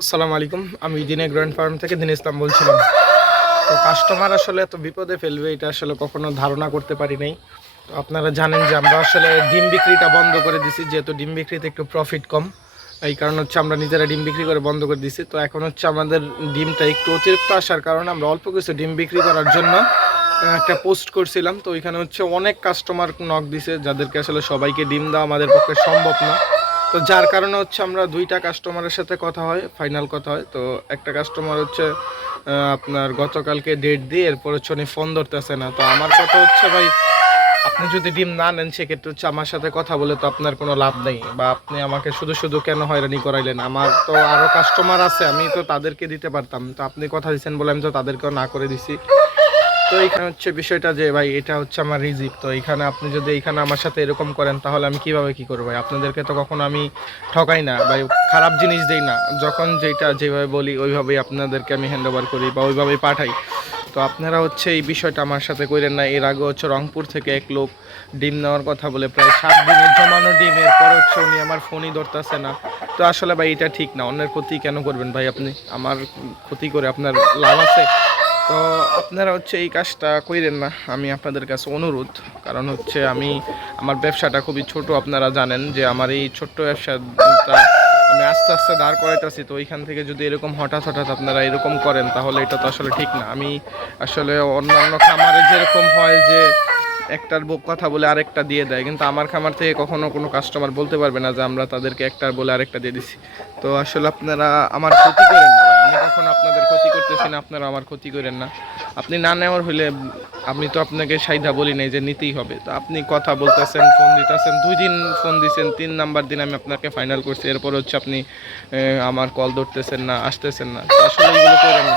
আসসালামু আলাইকুম। আমি দিনে গ্র্যান্ড ফার্ম থেকে দিন ইসলাম বলছিলাম। তো কাস্টমার আসলে এত বিপদে ফেলবে এটা আসলে কখনো ধারণা করতে পারি নাই। তো আপনারা জানেন যে আমরা আসলে ডিম বিক্রিটা বন্ধ করে দিছি, যেহেতু ডিম বিক্রিতে একটু প্রফিট কম। এই কারণে হচ্ছে আমরা নিজেরা ডিম বিক্রি করে বন্ধ করে দিছি। তো এখন হচ্ছে আমাদের ডিমটা একটু অতিরিক্ত আসার কারণে আমরা অল্প কিছু ডিম বিক্রি করার জন্য একটা পোস্ট করছিলাম। তো ওইখানে হচ্ছে অনেক কাস্টমার নক দিছে, যাদেরকে আসলে সবাইকে ডিম দেওয়া আমাদের পক্ষে সম্ভব না। তো যার কারণে হচ্ছে আমরা দুইটা কাস্টমারের সাথে কথা হয়, ফাইনাল কথা হয়। তো একটা কাস্টমার হচ্ছে আপনার গতকালকে ডেট দিয়ে এরপর হচ্ছে উনি ফোন ধরতেছে না। তো আমার কথা হচ্ছে ভাই, আপনি যদি ডিম না নেন সেক্ষেত্রে হচ্ছে আমার সাথে কথা বলে তো আপনার কোনো লাভ নেই, বা আপনি আমাকে শুধু শুধু কেন হয়রানি করাইলেন। আমার তো আরও কাস্টমার আছে, আমি তো তাদেরকে দিতে পারতাম। তো আপনি কথা দিচ্ছেন বলে আমি তো তাদেরকেও না করে দিছি। তো এইখানে হচ্ছে বিষয়টা যে ভাই, এটা হচ্ছে আমার রিজিক। তো এইখানে আপনি যদি এইখানে আমার সাথে এরকম করেন তাহলে আমি কিভাবে কি করবো ভাই? আপনাদেরকে তো কখনো আমি ঠকাই না ভাই, খারাপ জিনিস দেই না। যখন যেটা যেভাবে বলি ওইভাবেই আপনাদেরকে আমি হ্যান্ড ওভার করি বা ওইভাবেই পাঠাই। তো আপনারা হচ্ছে এই বিষয়টা আমার সাথে করেন না। এর আগে হচ্ছে রংপুর থেকে এক লোক ডিম নেওয়ার কথা বলে প্রায় 7 দিনের জমানো ডিম, এরপর হচ্ছে উনি আমার ফোনই ধরতেছে না। তো আসলে ভাই এটা ঠিক না। অন্যের ক্ষতি কেন করবেন ভাই? আপনি আমার ক্ষতি করে আপনার লাভ আছে? তো আপনারা হচ্ছে এই কাজটা কইরেন না, আমি আপনাদের কাছে অনুরোধ। কারণ হচ্ছে আমার ব্যবসাটা খুবই ছোট। আপনারা জানেন যে আমার এই ছোট্ট ব্যবসাটা আমি আস্তে আস্তে দাঁড় করাইতেছি। তো ওইখান থেকে যদি এরকম হঠাৎ হঠাৎ আপনারা এরকম করেন তাহলে এটা তো আসলে ঠিক না। আমি আসলে অন্যান্য খামারে যেরকম হয় যে একটার কথা বলে আরেকটা দিয়ে দেয়, কিন্তু আমার খামার থেকে কখনো কোনো কাস্টমার বলতে পারবে না যে আমরা তাদেরকে একটার বলে আরেকটা দিয়ে দিছি। তো আসলে আপনারা আমার ক্ষতি করেন না ভাই, আমি কখনো আপনাদের ক্ষতি করতেছি না, আপনারা আমার ক্ষতি করেন না। আপনি না নেওয়ার হইলে আমি তো আপনাকে সাইধা বলি নাই যে নিতেই হবে। তো আপনি কথা বলতেছেন, ফোন দিতেছেন, 2 দিন ফোন দিচ্ছেন, 3 নাম্বার দিন আমি আপনাকে ফাইনাল করছি, এরপর হচ্ছে আপনি আমার কল ধরতেছেন না, আসতেছেন না। তো আসলে এগুলো করেন না।